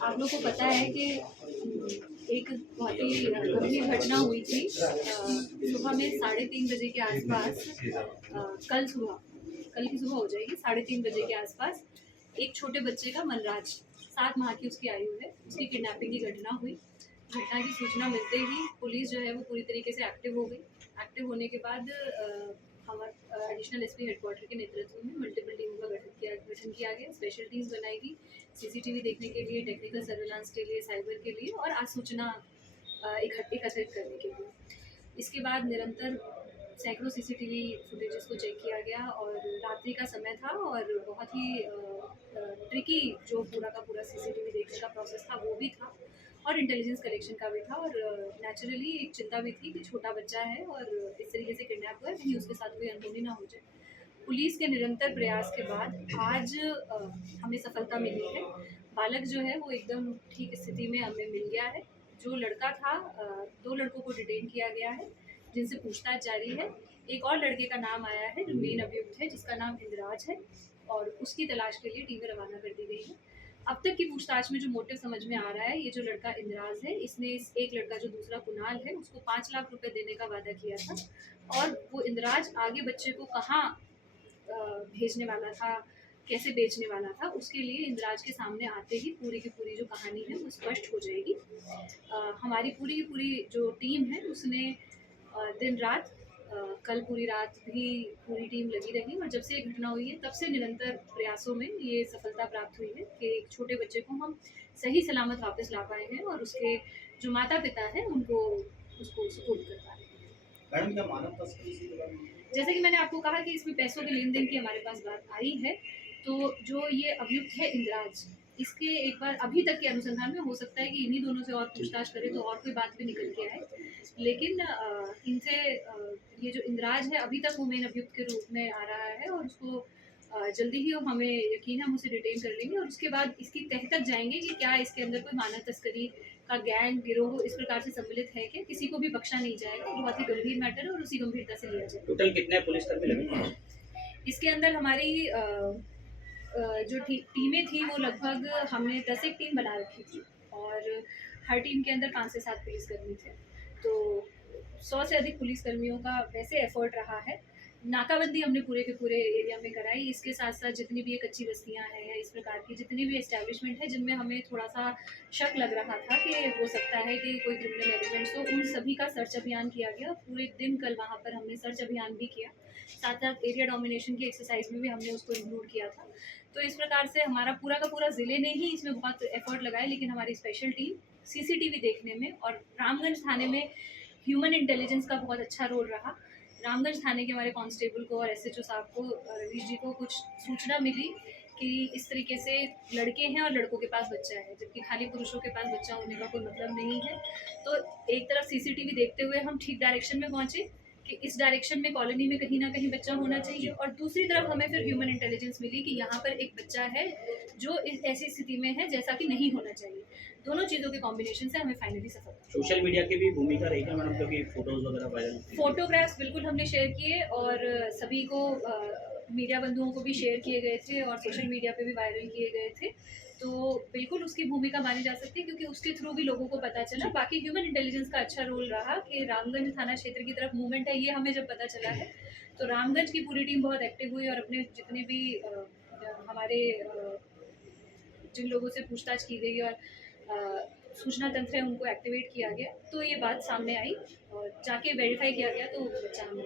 आप लोग को पता है कि एक बहुत ही गंभीर घटना हुई थी सुबह में 3:30 बजे के आसपास। कल की सुबह हो जाएगी 3:30 बजे के आसपास एक छोटे बच्चे का मनराज 7 माह की उसकी आयु है, उसकी किडनैपिंग की घटना हुई। घटना की सूचना मिलते ही पुलिस जो है वो पूरी तरीके से एक्टिव हो गई। एक्टिव होने के बाद हमारे एडिशनल एसपी हेडक्वार्टर के नेतृत्व में मल्टीपल टीमों का गठन किया गया। स्पेशल टीम्स बनाई गई सीसीटीवी देखने के लिए, टेक्निकल सर्विलांस के लिए, साइबर के लिए और आज सूचना एकत्रित करने के लिए। इसके बाद निरंतर सैकड़ों सीसीटीवी फुटेजेस को चेक किया गया और रात्रि का समय था और बहुत ही ट्रिकी जो पूरा का पूरा सीसीटीवी देखने का प्रोसेस था वो भी था और इंटेलिजेंस कलेक्शन का भी था और नेचुरली एक चिंता भी थी कि छोटा बच्चा है और इस तरीके से किडनैप हुआ है, कहीं उसके साथ कोई अनहोनी ना हो जाए। पुलिस के निरंतर प्रयास के बाद आज हमें सफलता मिली है। बालक जो है वो एकदम ठीक स्थिति में हमें मिल गया है। जो लड़का था 2 लड़कों को डिटेन किया गया है जिनसे पूछताछ जारी है। एक और लड़के का नाम आया है जो मेन अभियुक्त है जिसका नाम इंद्राज है और उसकी तलाश के लिए टीमें रवाना कर दी गई है। अब तक की पूछताछ में जो मोटिव समझ में आ रहा है, ये जो लड़का इंद्राज है इसने एक लड़का जो दूसरा कुणाल है उसको 5 लाख रुपए देने का वादा किया था और वो इंद्राज आगे बच्चे को कहाँ भेजने वाला था, कैसे बेचने वाला था, उसके लिए इंद्राज के सामने आते ही पूरी की पूरी जो कहानी है वो स्पष्ट हो जाएगी। हमारी पूरी की पूरी जो टीम है उसने दिन रात कल पूरी रात भी पूरी टीम लगी रही और जब से ये घटना हुई है तब से निरंतर प्रयासों में ये सफलता प्राप्त हुई है कि एक छोटे बच्चे को हम सही सलामत वापस ला पाए हैं और उसके जो माता पिता हैं उनको उसको सपोर्ट कर पाए हैं। मैडम क्या मानव तस्करी से जुड़ा है? जैसे कि मैंने आपको कहा कि इसमें पैसों के लेन देन की हमारे पास बात आई है, तो जो ये अभियुक्त है इंद्राज, इसके एक बार अभी तक के अनुसंधान में हो सकता है कि इन्हीं दोनों से और पूछताछ करें तो और कोई बात भी निकल के आए, लेकिन इनसे ये जो इंद्राज है अभी तक वो मेन अभियुक्त के रूप में आ रहा है और उसको जल्दी ही हमें यकीन है हम उसे डिटेन कर लेंगे और उसके बाद इसकी तह तक जाएंगे कि क्या इसके अंदर कोई मानव तस्करी का गैंग गिरोह इस प्रकार से सम्मिलित है कि किसी को भी बख्शा नहीं जाएगा। बहुत ही गंभीर मैटर है और उसी गंभीरता से लिया जाए। टोटल कितने पुलिसकर्मी लगे? इसके अंदर हमारी जो टीमें थी वो लगभग हमने 10 एक टीम बना रखी थी और हर टीम के अंदर 5 से 7 पुलिसकर्मी थे, तो 100 से अधिक पुलिसकर्मियों का वैसे एफर्ट रहा है। नाकाबंदी हमने पूरे के पूरे एरिया में कराई। इसके साथ साथ जितनी भी ये कच्ची बस्तियां हैं या इस प्रकार की जितनी भी एस्टेब्लिशमेंट है जिनमें हमें थोड़ा सा शक लग रहा था कि हो सकता है कि कोई क्रिमिनल एलिमेंट्स हो, उन सभी का सर्च अभियान किया गया। पूरे दिन कल वहाँ पर हमने सर्च अभियान भी किया, साथ साथ एरिया डोमिनेशन की एक्सरसाइज में भी हमने उसको इंक्लूड किया था। तो इस प्रकार से हमारा पूरा का पूरा ज़िले ने ही इसमें बहुत एफर्ट लगाया, लेकिन हमारी स्पेशल टीम सीसीटीवी देखने में और रामगंज थाने में ह्यूमन इंटेलिजेंस का बहुत अच्छा रोल रहा। रामगंज थाने के हमारे कांस्टेबल को और एसएचओ साहब को, रवीश जी को कुछ सूचना मिली कि इस तरीके से लड़के हैं और लड़कों के पास बच्चा है, जबकि खाली पुरुषों के पास बच्चा होने का कोई मतलब नहीं है। तो एक तरफ सीसीटीवी देखते हुए हम ठीक डायरेक्शन में पहुंचे कि इस डायरेक्शन में कॉलोनी में कहीं ना कहीं बच्चा होना चाहिए और दूसरी तरफ हमें फिर ह्यूमन इंटेलिजेंस मिली कि यहाँ पर एक बच्चा है जो इस ऐसी स्थिति में है जैसा कि नहीं होना चाहिए। दोनों चीज़ों के कॉम्बिनेशन से हमें फाइनली सफलता। सोशल मीडिया की भी भूमिका रही है मैडम, क्योंकि फोटोज वगैरह वायरल, फोटोग्राफ्स बिल्कुल हमने शेयर किए और सभी को मीडिया बंधुओं को भी शेयर किए गए थे और सोशल मीडिया पे भी वायरल किए गए थे, तो बिल्कुल उसकी भूमिका मानी जा सकती है क्योंकि उसके थ्रू भी लोगों को पता चला। बाकी ह्यूमन इंटेलिजेंस का अच्छा रोल रहा कि रामगंज थाना क्षेत्र की तरफ मूवमेंट है ये हमें जब पता चला है तो रामगंज की पूरी टीम बहुत एक्टिव हुई और अपने जितने भी हमारे जिन लोगों से पूछताछ की गई और सूचना तंत्र है उनको एक्टिवेट किया गया, तो ये बात सामने आई और जाके वेरीफाई किया गया तो बच्चा हमें